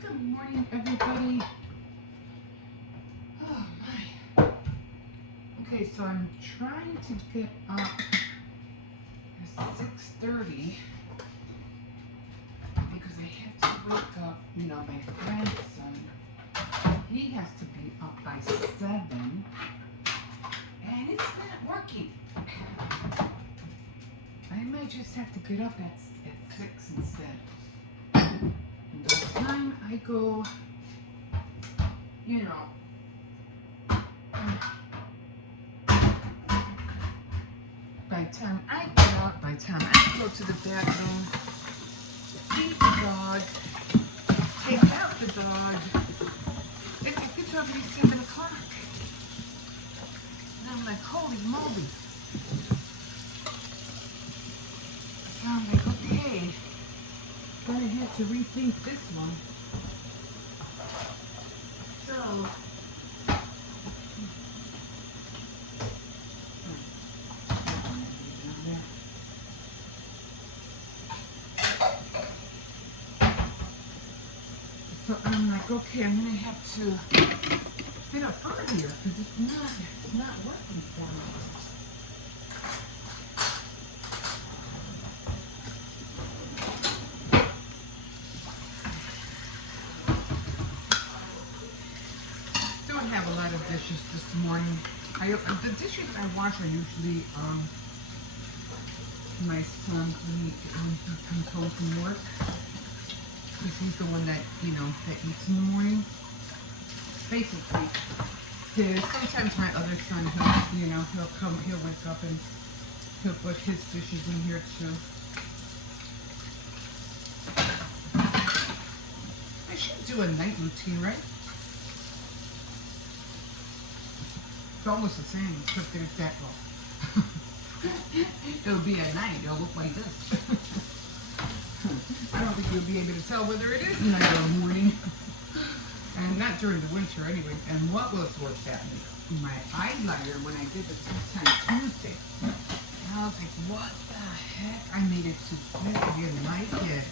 Good morning, everybody. Oh my. Okay, so I'm trying to get up at 6:30 because I had to wake up, my grandson. He has to be up by 7, and it's not working. I might just have to get up at 6 instead. And by the time I go, by the time I get up, by the time I go to the bathroom, feed the dog, take out the dog, it's already 7 o'clock. And I'm like, holy moly. So I'm like, okay, gonna have to rethink this one. So, I'm like, okay, I'm gonna have to get up earlier because it's not working for me. Don't have a lot of dishes this morning. The dishes I wash are usually my son when he comes home from work. Because he's the one that eats in the morning. Basically, sometimes my other son, he'll wake up and he'll put his dishes in here too. I should do a night routine, right? It's almost the same, except there's that one. It'll be at night, it'll look like this. I don't think you'll be able to tell whether it is night or morning. And not during the winter anyway. And what was happening? My eyeliner when I did the first time Tuesday. I was like, what the heck? I made it too thick. I didn't like it.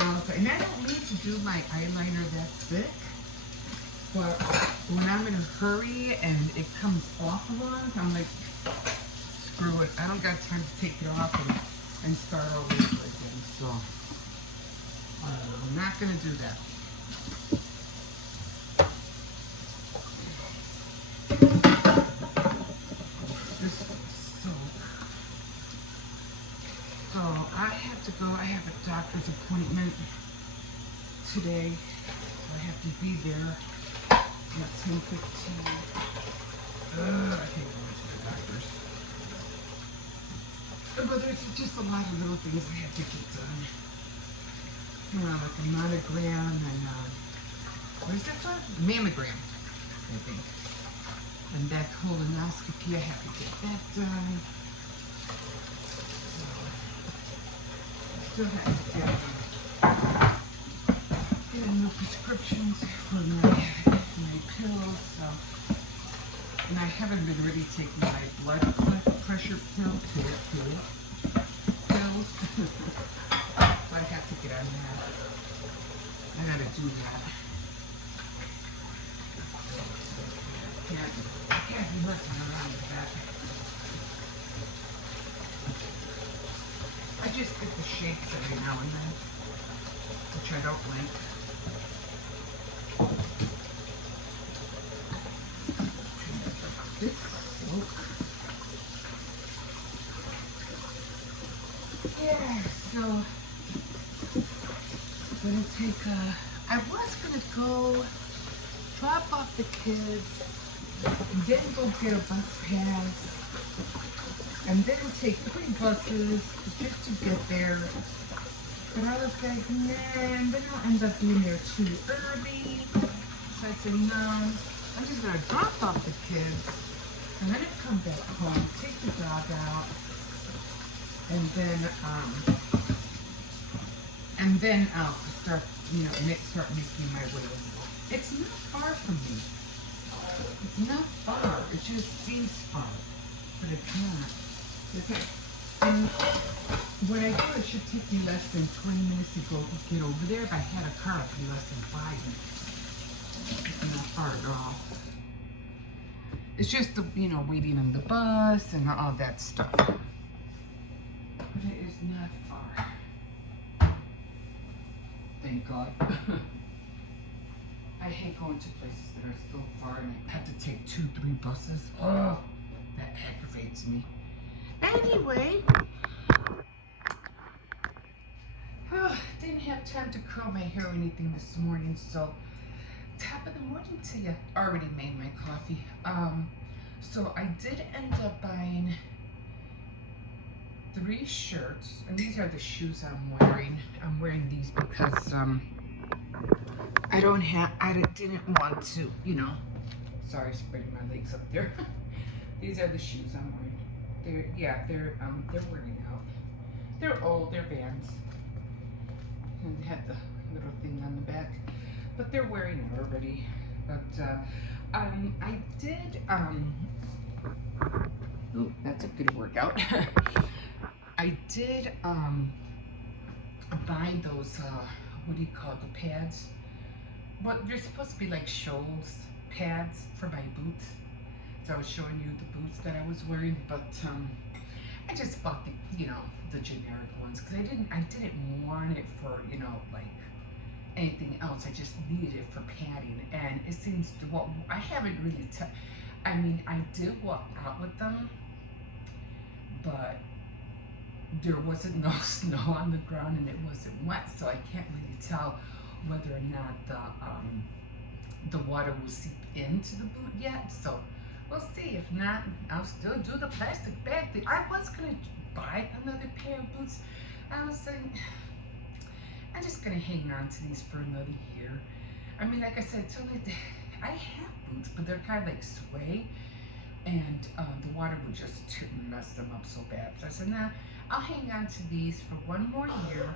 And I don't need to do my eyeliner that thick. But when I'm in a hurry and it comes off a lot, I'm like, screw it. I don't got time to take it off and start all over again. So I'm not going to do that. So I have to go. I have a doctor's appointment today. So I have to be there at 10:15. I can't go into the doctor's. But there's just a lot of little things I have to get done. Like a monogram and what is that called? Mammogram, I think. And that colonoscopy, I have to get that done. Still have to get new prescriptions for my pills. So, and I haven't been really taking my blood pressure pills. So I have to get on that. I gotta do that. I can't be messing around with that. I just get the shakes every now and then, which I don't like. This soap. Yeah, so I'm gonna take I was gonna go drop off the kids and then go get a bus pass. And then take 3 buses just to get there. But I was like, man, then I'll end up being there too early. So I said, no, I'm just gonna drop off the kids and then come back home, take the dog out, and then I'll start, start making my way over. It's not far from me. It's not far. It just seems far, but it's not. Okay. And what I do, it should take me less than 20 minutes to go get over there. If I had a car, it'd be less than 5 minutes. It's not far at all. It's just the, waiting on the bus and all that stuff. But it is not far. Thank God. I hate going to places that are so far and I have to take 2-3 buses. Oh, that aggravates me. Anyway, didn't have time to curl my hair or anything this morning, so top of the morning to you. Already made my coffee. So I did end up buying 3 shirts, and these are the shoes I'm wearing. I'm wearing these because I didn't want to, sorry, spreading my legs up there. These are the shoes I'm wearing. They're wearing out. They're old, they're Vans. And they have the little thing on the back, but they're wearing out already. But I did ooh, that's a good workout. I did buy those what do you call it, the pads? Well, they're supposed to be like Scholl's pads for my boots. So I was showing you the boots that I was wearing, but I just bought the the generic ones because I didn't want it for like anything else. I just needed it for padding, and it seems to, well, I haven't really I mean, I did walk out with them, but there wasn't no snow on the ground and it wasn't wet, so I can't really tell whether or not the water will seep into the boot yet. So we'll see. If not, I'll still do the plastic bag thing. I was gonna buy another pair of boots. I was saying, I'm just gonna hang on to these for another year. I mean, like I said, I have boots, but they're kind of like suede, and the water would just mess them up so bad. So I said, nah, I'll hang on to these for 1 more year,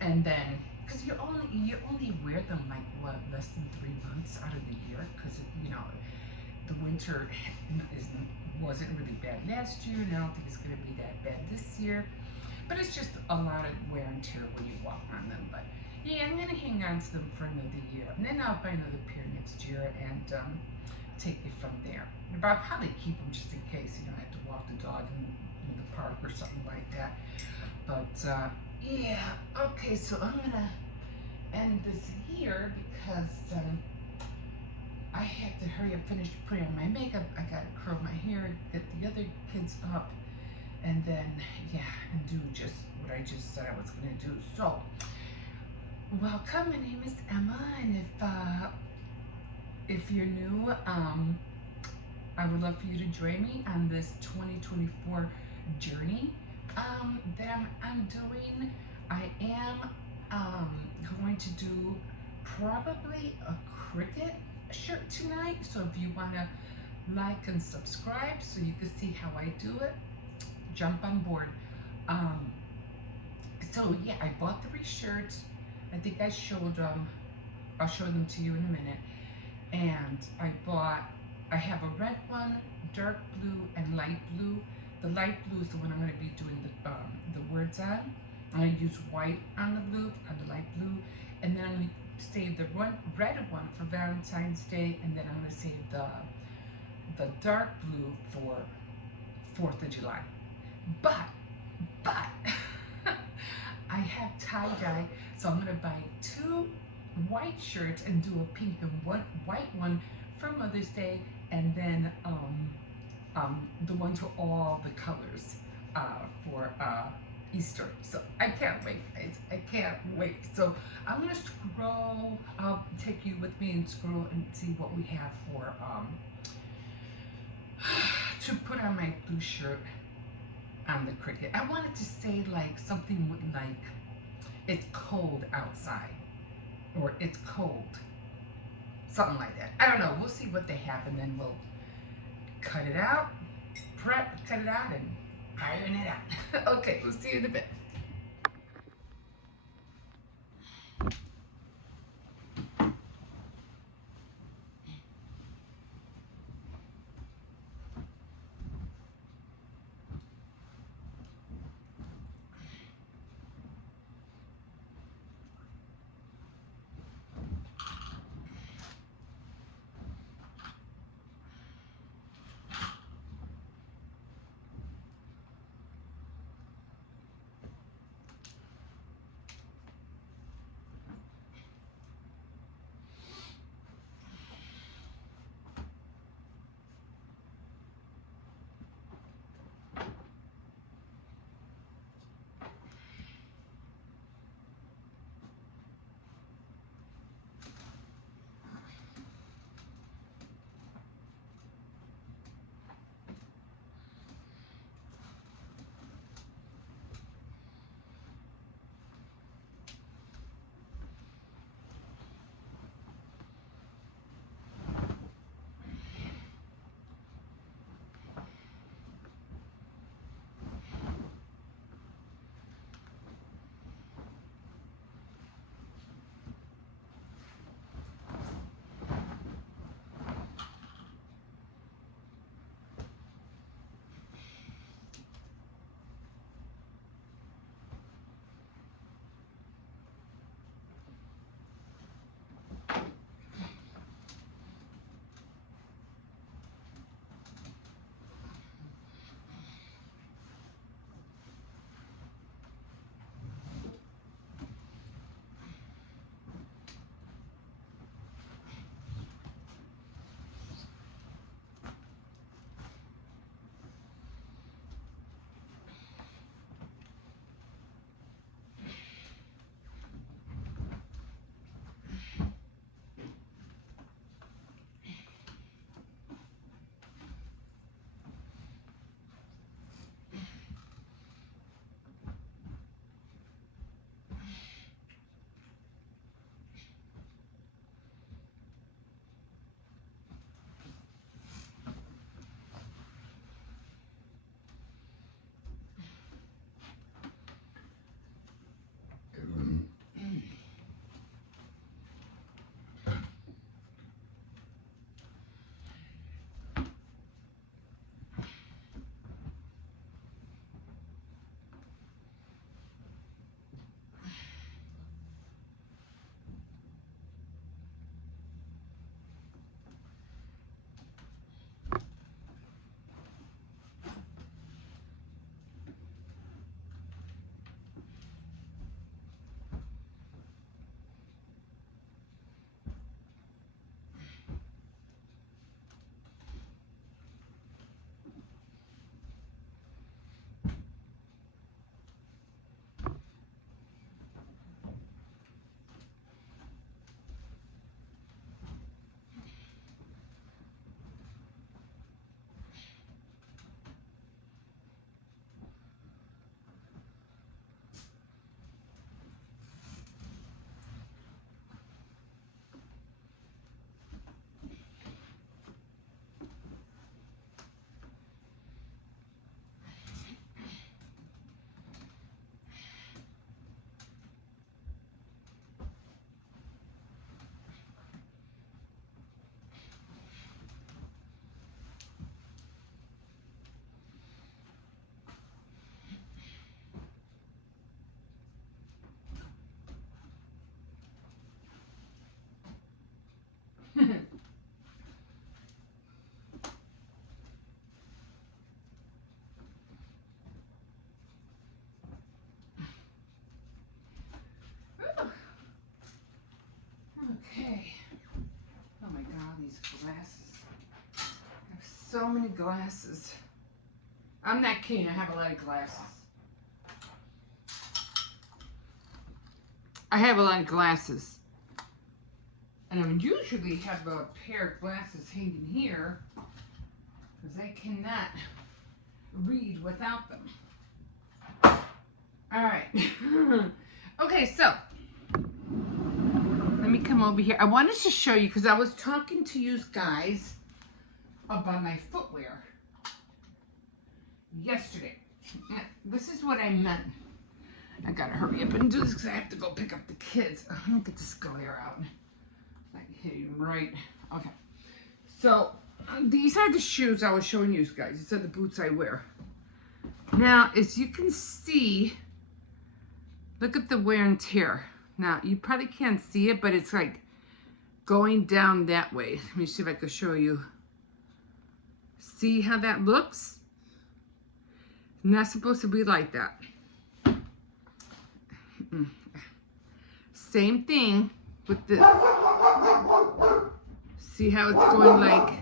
and then, because you only wear them like what, less than 3 months out of the year, because the winter wasn't really bad last year, and I don't think it's gonna be that bad this year. But it's just a lot of wear and tear when you walk on them. But yeah, I'm gonna hang on to them for another year, and then I'll buy another pair next year and take it from there. But I'll probably keep them just in case, I have to walk the dog in the park or something like that. But yeah, okay, so I'm gonna end this here because I have to hurry up, finish putting on my makeup. I gotta curl my hair, get the other kids up, and then and do just what I just said I was gonna do. So welcome, my name is Emma, and if you're new, I would love for you to join me on this 2024 journey that I'm doing. I am going to do probably a Cricut shirt tonight, so if you want to like and subscribe so you can see how I do it, jump on board. So yeah, I bought 3 shirts. I think I showed them. I'll show them to you in a minute. And I have a red one, dark blue, and light blue. The light blue is the one I'm going to be doing the words on. I'm going to use white on the blue, on the light blue, and then I'm going to save the red one for Valentine's Day, and then I'm going to save the dark blue for 4th of July. But I have tie-dye, so I'm going to buy 2 white shirts and do a pink and white one for Mother's Day, and then the ones with all the colors for Easter. So I can't wait, guys. I can't wait. So I'm gonna scroll. I'll take you with me and scroll and see what we have for to put on my blue shirt on the Cricut. I wanted to say like something with like, it's cold outside, or it's cold, something like that. I don't know. We'll see what they have, and then we'll cut it out, cut it out, and iron it out. Okay, we'll see you in a bit. so many glasses. I'm not kidding. I have a lot of glasses. I have a lot of glasses. And I would usually have a pair of glasses hanging here because I cannot read without them. All right. Okay, so let me come over here. I wanted to show you because I was talking to you guys about my footwear yesterday. This is what I meant. I gotta hurry up and do this because I have to go pick up the kids. Oh, I don't get this glare out. I hit him right. Okay. So these are the shoes I was showing you guys. These are the boots I wear. Now, as you can see, look at the wear and tear. Now, you probably can't see it, but it's like going down that way. Let me see if I can show you. See how that looks? Not supposed to be like that. Same thing with this. See how it's going like,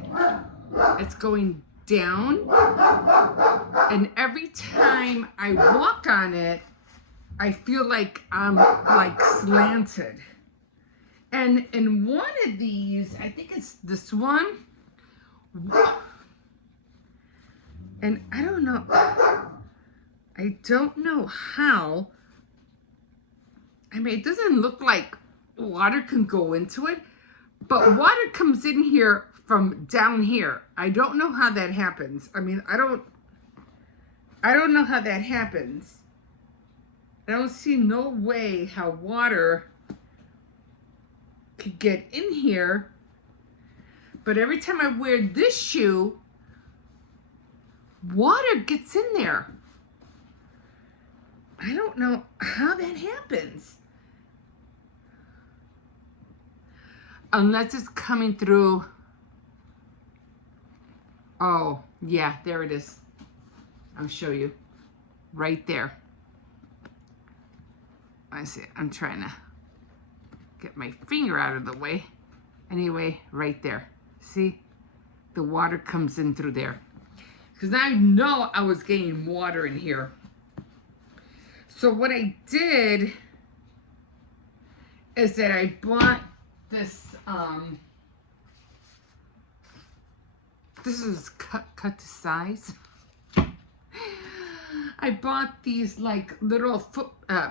it's going down? And every time I walk on it, I feel like I'm like slanted. And in one of these, I think it's this one. And I don't know how. I mean, it doesn't look like water can go into it, but water comes in here from down here. I don't know how that happens. I mean, I don't know how that happens. I don't see no way how water could get in here. But every time I wear this shoe, water gets in there. I don't know how that happens. Unless it's coming through. Oh, yeah, there it is. I'll show you. Right there. I see it. I'm trying to get my finger out of the way. Anyway, right there. See? The water comes in through there. Because I know I was getting water in here. So what I did is that I bought this, this is cut to size. I bought these like little foot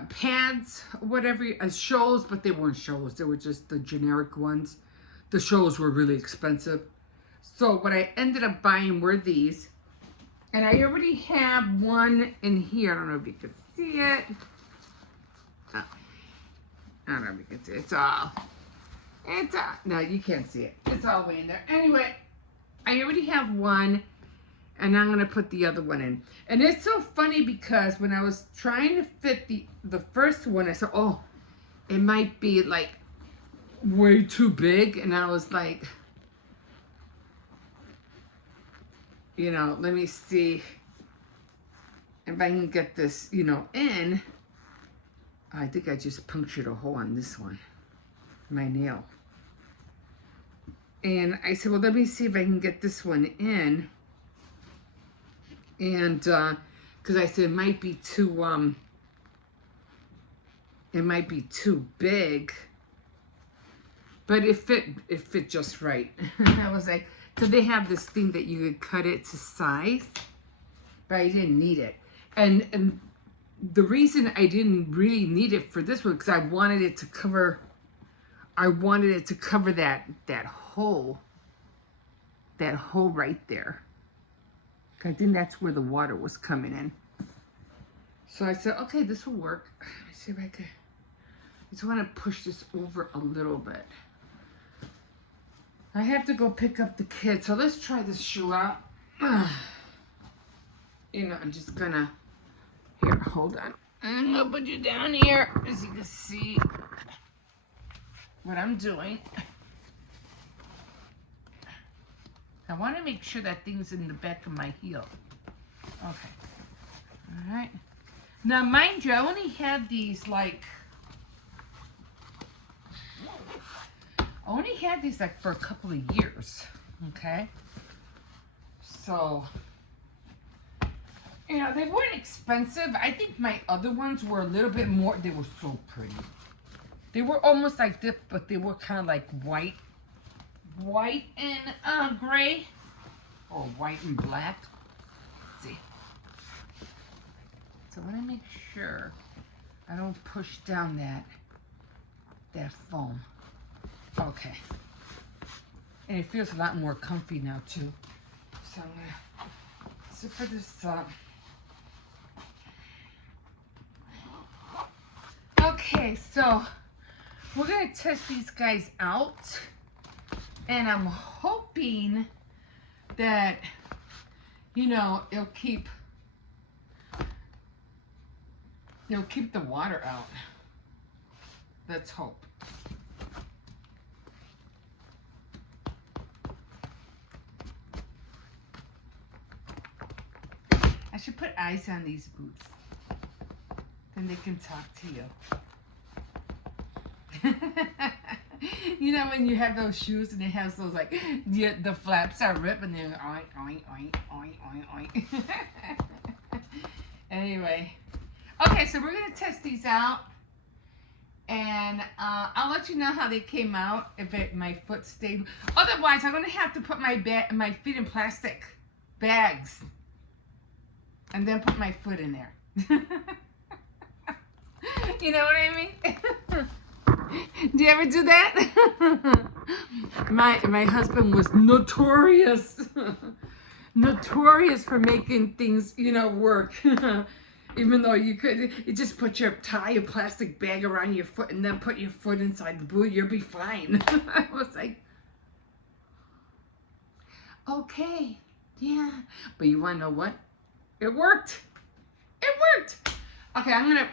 pads, whatever, as shows, but they weren't shows. They were just the generic ones. The shows were really expensive. So what I ended up buying were these. And I already have one in here. I don't know if you can see it. Oh. I don't know if you can see it. It's all, no, you can't see it. It's all way in there. Anyway, I already have one. And I'm going to put the other one in. And it's so funny because when I was trying to fit the first one, I said, oh, it might be like way too big. And I was like, you know, let me see if I can get this, you know, in. I think I just punctured a hole on this one, my nail. And I said, well, let me see if I can get this one in. And because I said it might be too big, but it fit just right. I was like, so they have this thing that you could cut it to size, but I didn't need it. And the reason I didn't really need it for this one because I wanted it to cover that hole right there. I think that's where the water was coming in. So I said, okay, this will work. Let me see if I can. I just want to push this over a little bit. I have to go pick up the kids. So let's try this shoe out. You know, I'm just gonna, here, hold on. I'm gonna put you down here as you can see what I'm doing. I want to make sure that thing's in the back of my heel. Okay. All right. Now, mind you, I only had these like for a couple of years. Okay. So, you know, they weren't expensive. I think my other ones were a little bit more. They were so pretty. They were almost like this, but they were kind of like white and gray, or white and black. Let's see. So I want to make sure I don't push down that foam. Okay. And it feels a lot more comfy now too. So I'm gonna zipper this up. Okay, so we're gonna test these guys out, and I'm hoping that, you know, it'll keep the water out. Let's hope. I should put eyes on these boots. Then they can talk to you. You know when you have those shoes and it has those like the flaps are ripped and they're oink oink oink oink oink oink. Anyway, okay, so we're gonna test these out, and I'll let you know how they came out if my foot stayed. Otherwise, I'm gonna have to put my feet in plastic bags and then put my foot in there. You know what I mean? Do you ever do that? My husband was notorious for making things, you know, work. Even though you just put tie a plastic bag around your foot and then put your foot inside the boot, you'll be fine. I was like, okay, yeah. But you want to know what? It worked. It worked. Okay, I'm gonna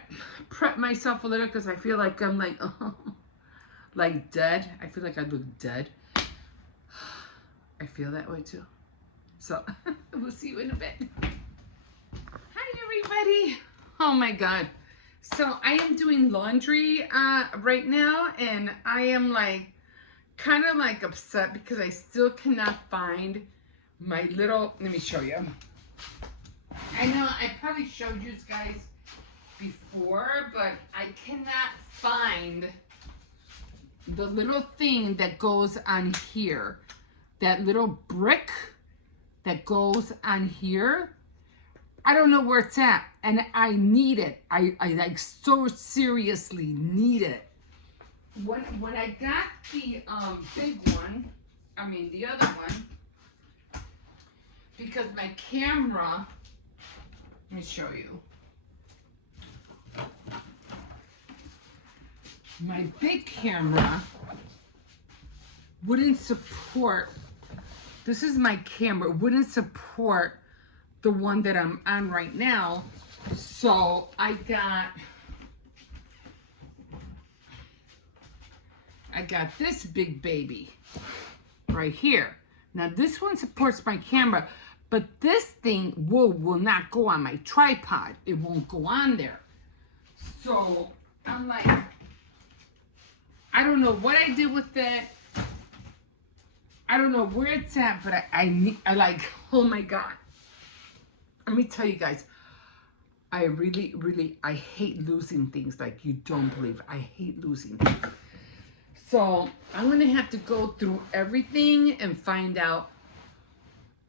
prep myself a little because I feel like I'm like dead. I feel like I look dead. I feel that way too. So we'll see you in a bit. Hi everybody. Oh my God. So I am doing laundry right now, and I am like kind of like upset because I still cannot find my little. Let me show you. I know I probably showed you guys before, but I cannot find the little thing that goes on here. That little brick that goes on here. I don't know where it's at, and I need it. I like so seriously need it. When I got the big one, I mean the other one, because my camera, let me show you. My big camera wouldn't support, this is my camera, wouldn't support the one that I'm on right now. So I got this big baby right here. Now this one supports my camera, but this thing will not go on my tripod. It won't go on there. So I'm like, I don't know what I did with it. I don't know where it's at, but I like, oh my God. Let me tell you guys, I really, I hate losing things like you don't believe. I hate losing things. So I'm going to have to go through everything and find out.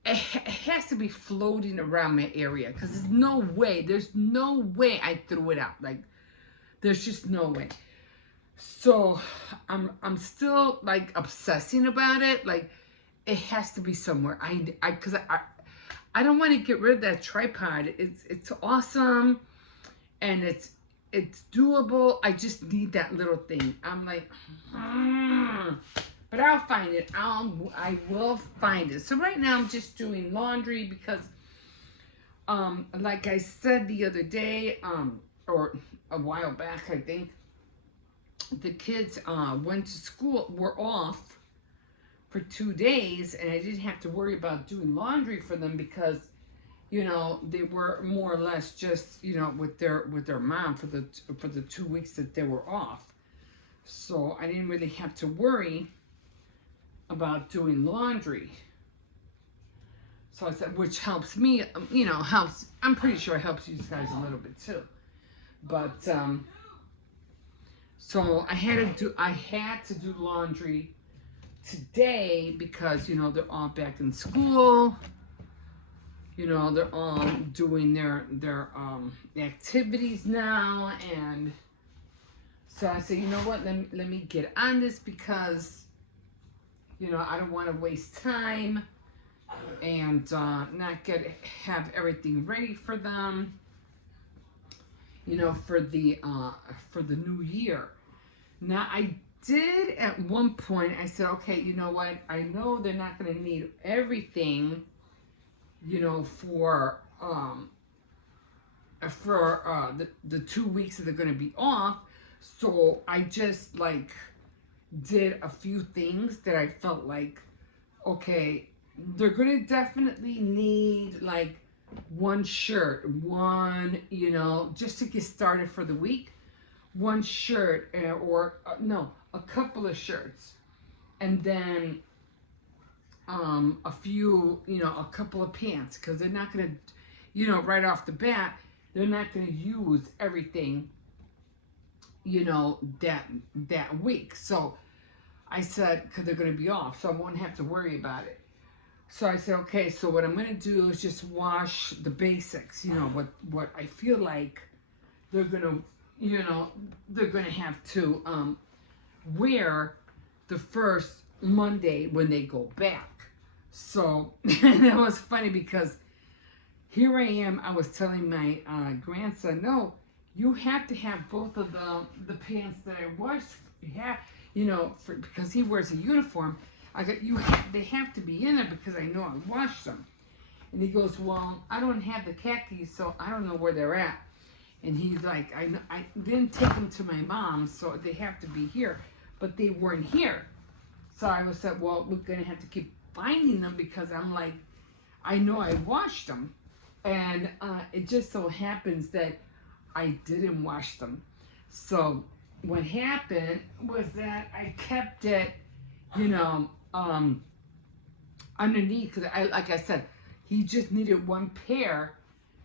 It has to be floating around my area because there's no way I threw it out. Like, there's just no way. So I'm still like obsessing about it. Like, it has to be somewhere. Because I don't want to get rid of that tripod. It's awesome, and it's doable. I just need that little thing. I'm like, but I'll find it. I will find it. So right now I'm just doing laundry because, like I said the other day, or a while back, I think, the kids went to school, were off for 2 days, and I didn't have to worry about doing laundry for them because, you know, they were more or less just, you know, with their mom for the 2 weeks that they were off. So I didn't really have to worry about doing laundry. So I said, which helps me, you know, helps, I'm pretty sure it helps you guys a little bit too. But, so I had to do laundry today because, you know, they're all back in school. You know, they're all doing their activities now. And so I said, you know what, let me get on this because, you know, I don't want to waste time and not have everything ready for them, you know, for the new year. Now I did at one point, I said, okay, you know what, I know they're not going to need everything, you know, for the 2 weeks that they're going to be off. So I just like did a few things that I felt like, okay, they're going to definitely need like one shirt, you know, just to get started for the week, one shirt or a couple of shirts, and then a few, you know, a couple of pants, because they're not going to, you know, right off the bat, they're not going to use everything, you know, that week. So I said, because they're going to be off, so I won't have to worry about it. So I said, okay, so what I'm going to do is just wash the basics, you know, what I feel like they're going to, you know, they're going to have to wear the first Monday when they go back. So that was funny because here I am, I was telling my grandson, no, you have to have both of the pants that I washed, you know, because he wears a uniform. They have to be in there because I know I washed them. And he goes, well, I don't have the khakis, so I don't know where they're at. And he's like, I didn't take them to my mom's, so they have to be here. But they weren't here. So I was said, well, we're going to have to keep finding them because I'm like, I know I washed them. And it just so happens that I didn't wash them. So what happened was that I kept it, you know, underneath, because like I said, he just needed one pair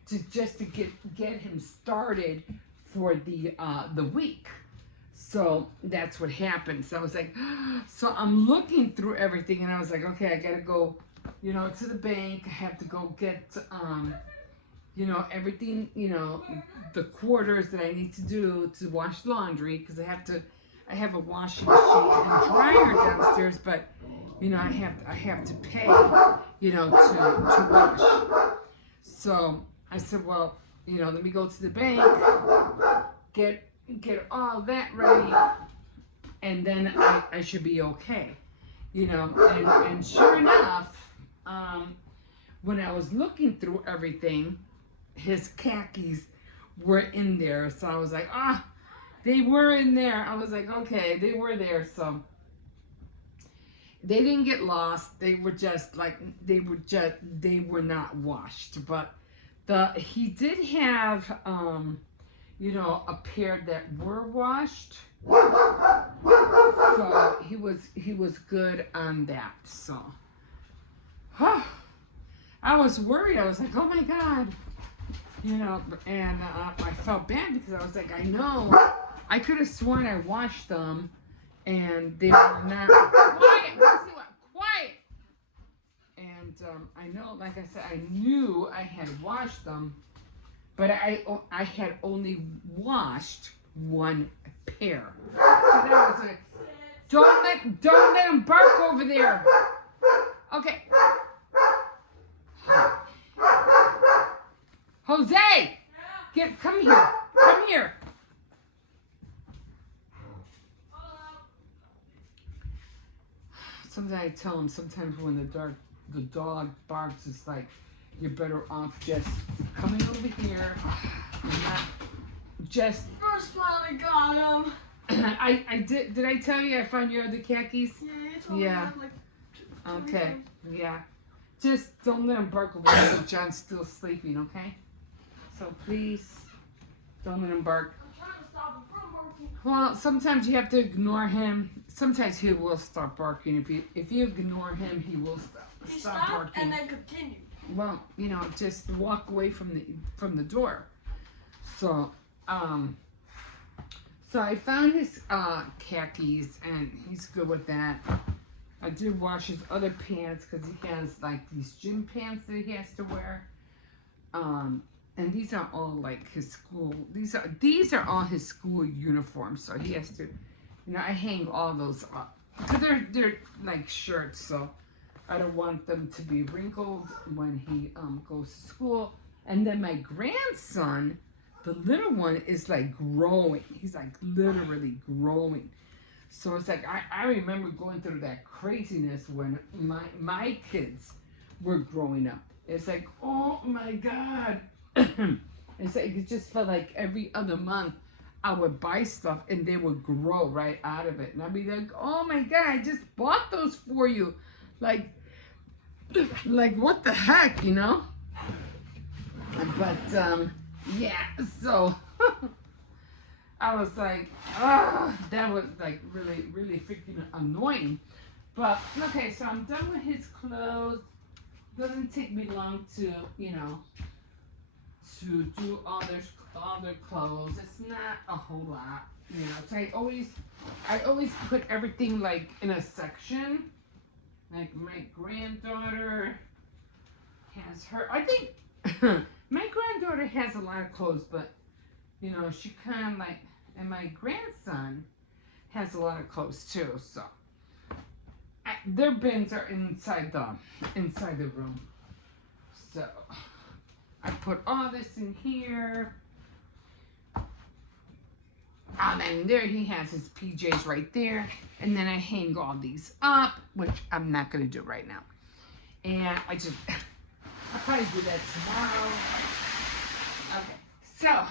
to get him started for the week. So that's what happened. So I was like, so I'm looking through everything, and I was like, okay, I gotta go, you know, to the bank. I have to go get you know, everything, you know, the quarters that I need to do to wash laundry, because I have a washing machine and dryer downstairs, but you know, I have to pay, you know, to wash. So I said, well, you know, let me go to the bank, get all that ready, and then I should be okay, you know. And sure enough, when I was looking through everything, his khakis were in there. So I was like, they were in there. I was like, okay, they were there. So they didn't get lost. They were just like, they were not washed. But he did have, you know, a pair that were washed. So he was good on that. So I was worried. I was like, oh my God. You know, and I felt bad because I was like, I know, I could have sworn I washed them, and they were not. Quiet. And I know, like I said, I knew I had washed them, but I had only washed one pair. So that was like, don't let him bark over there. Okay. Jose, come here. Sometimes I tell him, sometimes when the dog barks, it's like, you're better off just coming over here and not just. First one I got him. I did I tell you I found your other khakis? Yeah, you told me Yeah. like Okay, yeah. Just don't let him bark over there. John's still sleeping, okay? So please, don't let him bark. I'm trying to stop him from barking. Well, sometimes you have to ignore him. Sometimes he will stop barking. If you ignore him, he will He stop stopped barking. and then continued. well, you know, just walk away from the door. So, so I found his khakis, and he's good with that. I did wash his other pants because he has like these gym pants that he has to wear. And these are all like his school. These are all his school uniforms. So he has to, you know, I hang all those up because they're like shirts. So I don't want them to be wrinkled when he goes to school. And then my grandson, the little one, is like growing. He's like literally growing. So it's like I remember going through that craziness when my kids were growing up. It's like, oh my God. It's like it just felt like every other month I would buy stuff and they would grow right out of it. And I'd be like, oh my God, I just bought those for you. Like what the heck, you know? But yeah, so I was like, that was like really, really freaking annoying. But okay, so I'm done with his clothes. Doesn't take me long to, you know, to do all their clothes. It's not a whole lot, you know. So I always put everything like in a section. Like my granddaughter has her. I think my granddaughter has a lot of clothes, but you know, she kind of like, and my grandson has a lot of clothes too. So their bins are inside the room. So I put all this in here. And there he has his PJs right there. And then I hang all these up, which I'm not going to do right now. And I'll probably do that tomorrow. Okay, so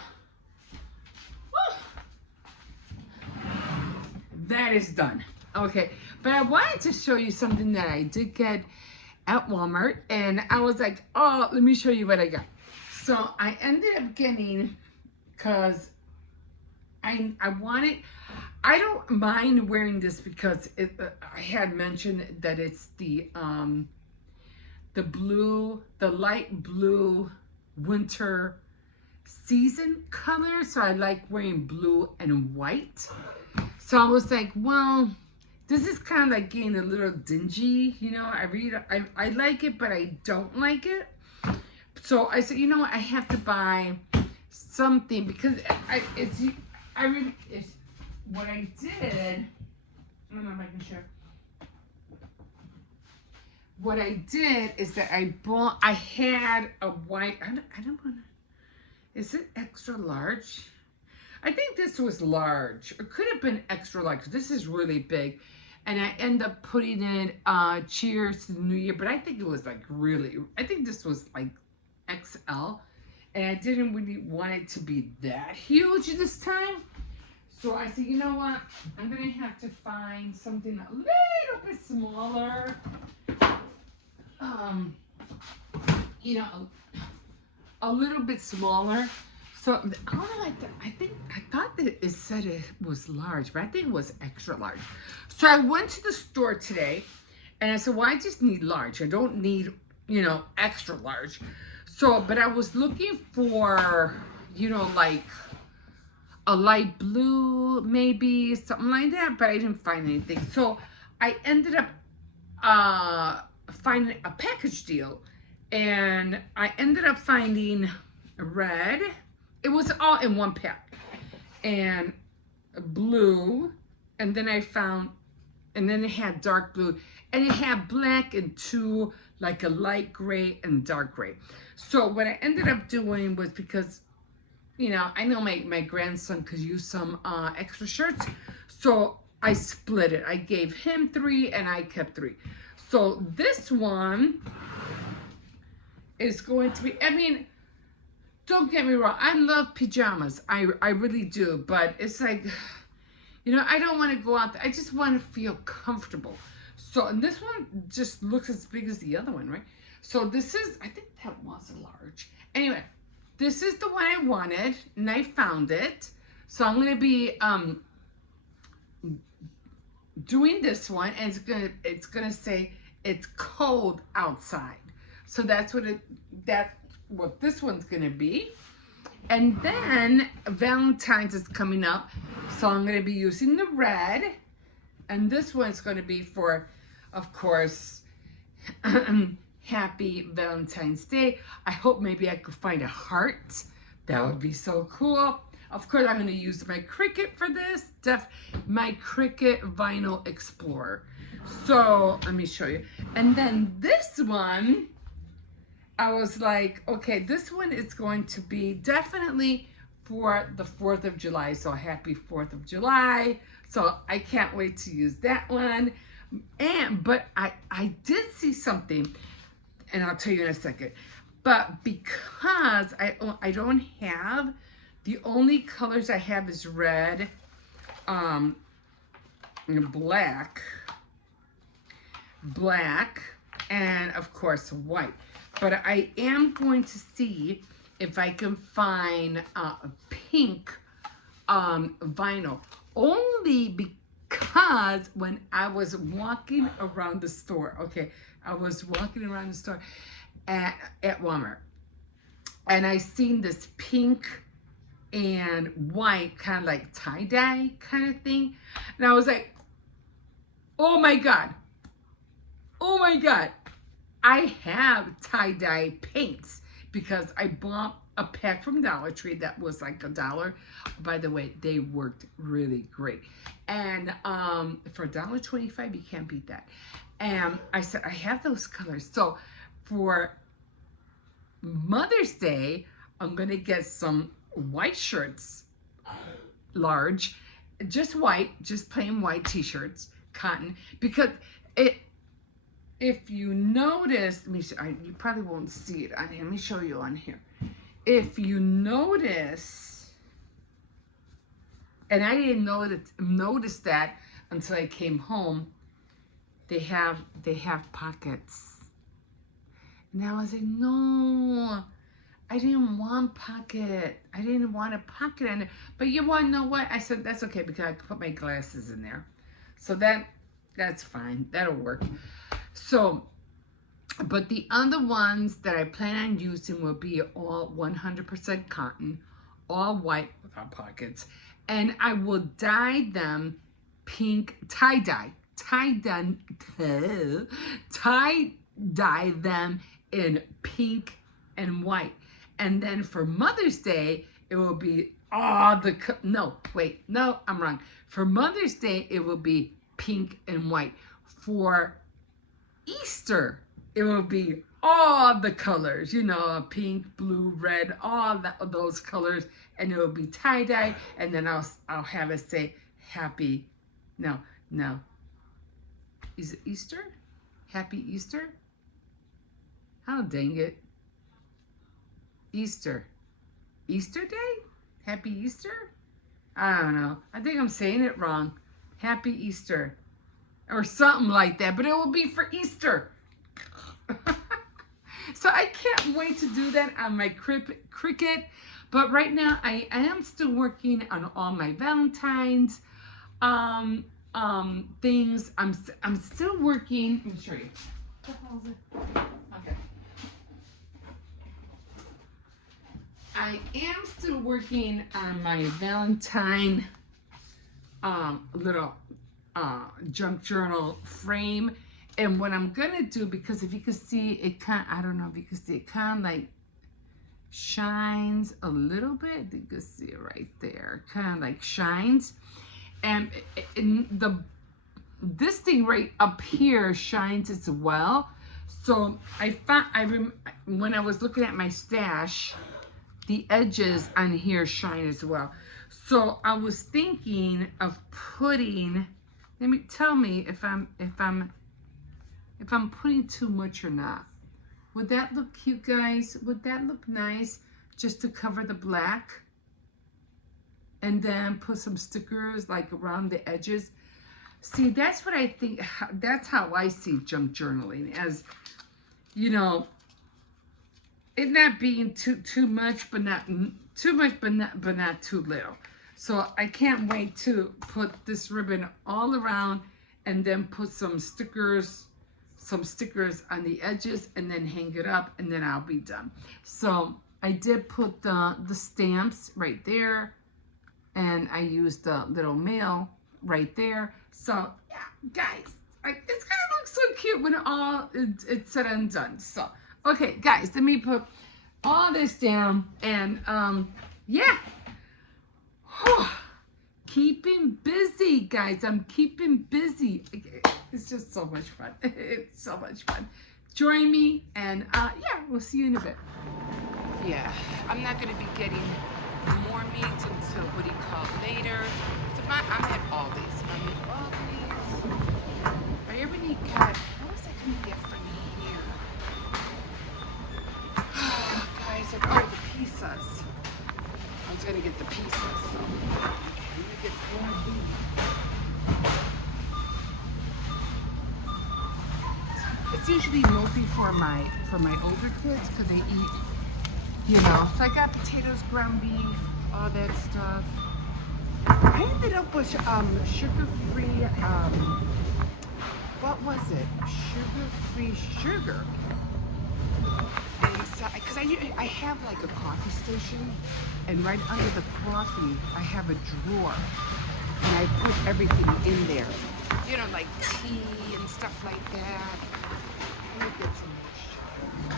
that is done. Okay, but I wanted to show you something that I did get at Walmart. And I was like, oh, let me show you what I got. So I ended up getting, because I don't mind wearing this because I had mentioned that it's the light blue winter season color. So I like wearing blue and white. So I was like, well, this is kind of like getting a little dingy, you know. I like it, but I don't like it. So I said, you know what, I have to buy something because what I did. I'm not making sure. What I did is that I had a white. I don't want to. Is it extra large? I think this was large. It could have been extra large because this is really big. And I end up putting in Cheers to the New Year, but I think it was like really. I think this was like XL, and I didn't really want it to be that huge this time. So I said, you know what? I'm gonna have to find something a little bit smaller. You know, a little bit smaller. So I don't know. I thought that it said it was large, but I think it was extra large. So I went to the store today, and I said, well, I just need large. I don't need, you know, extra large. So, but I was looking for, you know, like a light blue, maybe something like that, but I didn't find anything. So I ended up finding a package deal, and I ended up finding red. It was all in one pack, and blue, and then and then it had dark blue, and it had black and two, like a light gray and dark gray. So what I ended up doing was, because, you know, I know my grandson could use some extra shirts, so I split it. I gave him 3 and I kept 3. So this one is going to be, I mean, don't get me wrong, I love pajamas. I really do, but it's like, you know, I don't want to go out there. I just want to feel comfortable. So, and this one just looks as big as the other one, right? So this is, I think that was a large. Anyway, this is the one I wanted, and I found it. So I'm going to be doing this one, and it's gonna say it's cold outside. So that's what this one's gonna be. And then Valentine's is coming up, so I'm gonna be using the red, and this one's gonna be for, of course, Happy Valentine's Day. I hope maybe I could find a heart. That would be so cool. Of course, I'm going to use my Cricut for this. My Cricut Vinyl Explorer. So, let me show you. And then this one, I was like, okay, this one is going to be definitely for the 4th of July. So, happy 4th of July. So, I can't wait to use that one. But I did see something, and I'll tell you in a second. But because I don't have, the only colors I have is red, and black, and of course white. But I am going to see if I can find pink vinyl, only because when I was walking around the store, I was walking around the store at Walmart, and I seen this pink and white kind of like tie-dye kind of thing, and I was like, oh my god, I have tie-dye paints, because I bought a pack from Dollar Tree that was like $1. By the way, they worked really great, and for $1.25 you can't beat that. And I said, I have those colors. So for Mother's Day, I'm going to get some white shirts, large, just white, just plain white t-shirts, cotton, because if you notice, let me see, you probably won't see it on here. Let me show you on here. If you notice, and I didn't notice that until I came home, they have pockets. And I was like, no, I didn't want pocket. I didn't want a pocket in it. But you want to know what? I said, that's okay, because I could put my glasses in there. So that's fine. That'll work. So, but the other ones that I plan on using will be all 100% cotton, all white without pockets. And I will dye them pink, tie-dye them in pink and white. And then for Mother's Day, it will be I'm wrong. For Mother's Day, it will be pink and white. For Easter, it will be all the colors, pink, blue, red, those colors, and it will be tie-dye, and then I'll have it say happy, no, is it Easter? Happy Easter? Oh, dang it. Easter Day? Happy Easter? I don't know. I think I'm saying it wrong. Happy Easter. Or something like that, but it will be for Easter. So I can't wait to do that on my Cricut. But right now, I am still working on all my Valentine's things. I'm still working. Let me show you. Okay. I am still working on my Valentine little junk journal frame. And what I'm gonna do, because if you can see, it I don't know if you can see, it kind of like shines a little bit. You can see it right there, kind of like shines. And this thing right up here shines as well. So when I was looking at my stash, the edges on here shine as well. So I was thinking of putting, tell me if I'm putting too much or not. Would that look cute, guys? Would that look nice just to cover the black? And then put some stickers like around the edges. See, that's what I think, that's how I see junk journaling, as, it not being too much, but not too much, but not too little. So I can't wait to put this ribbon all around and then put some stickers some stickers on the edges and then hang it up, and then I'll be done. So I did put the stamps right there, and I used the little mail right there. So yeah, guys, it's gonna look so cute when it's said and done. So okay, guys, let me put all this down, and yeah. Keeping busy, guys. I'm keeping busy. It's just so much fun. It's so much fun. Join me, and yeah, we'll see you in a bit. Yeah, I'm not going to be getting more meat until what do you call it, later. So I'm at Aldi's. I already got, what was I going to get from here? Guys, I got the pizzas. I was going to get the pizzas, so I'm going to get 4 of these. It's usually mostly for my older kids because they eat, you know. So I got potatoes, ground beef, all that stuff. I ended up with sugar-free, what was it? Sugar-free sugar. And so, because I have like a coffee station, and right under the coffee, I have a drawer, and I put everything in there. You know, like tea and stuff like that. Let me get some more sugar.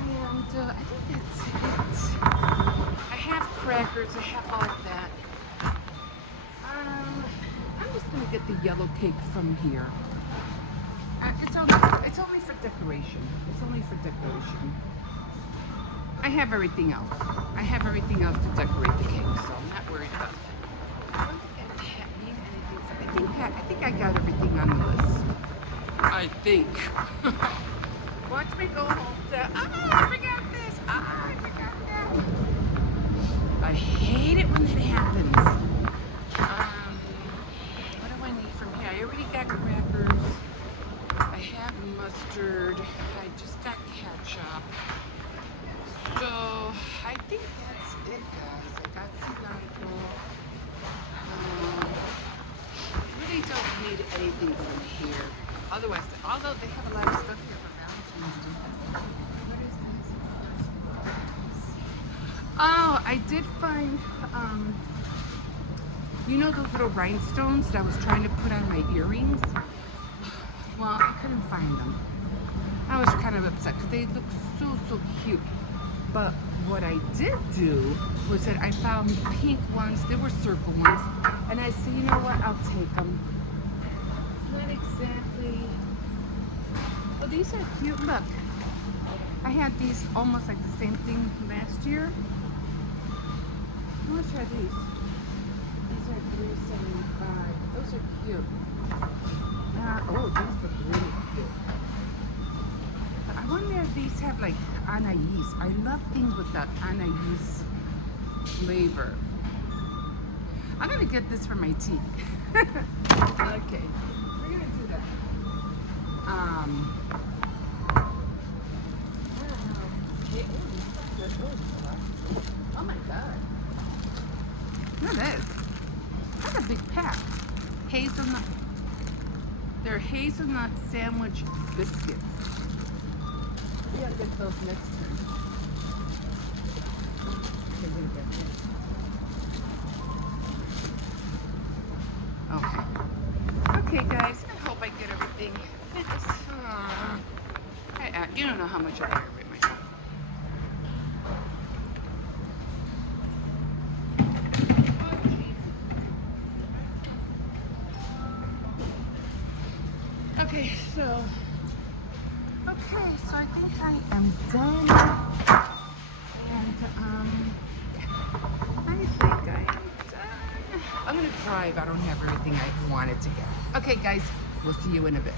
And I think that's it. I have crackers, I have all of that. I'm just gonna get the yellow cake from here. It's only for decoration. It's only for decoration. I have everything else. I have everything else to decorate the cake, so I'm not worried about that. I don't need anything. I think I got everything on the list. I think. Watch me go home to, I forgot this. I forgot that. I hate it when that happens. What do I need from here? I already got crackers. I have mustard. I just got ketchup. So I think that's it, guys. I got cilantro. Really don't need anything from here. Otherwise, although they have a lot of stuff here for Valentine's Day. What is this? Oh, I did find, you know those little rhinestones that I was trying to put on my earrings? Well, I couldn't find them. I was kind of upset because they look so cute. But what I did do was that I found pink ones. They were circle ones. And I said, you know what? I'll take them. It's not exactly... Oh, these are cute. Look. I had these almost like the same thing last year. How much are these? These are $3.75. Those are cute. Oh, these look really cute. I wonder if these have like anise. I love things with that anise flavor. I'm gonna get this for my tea. Okay, we're gonna do that. I don't know. Oh my god. Look at this. That's a big pack. Hazelnut. They're hazelnut sandwich biscuits. Yeah, I'll get those next time. Okay. Okay, guys. I hope I get everything. You don't know how much I aggravate myself. Okay, so I think I am done. And I think I am done. I'm gonna drive. I don't have everything I wanted to get. Okay, guys, we'll see you in a bit.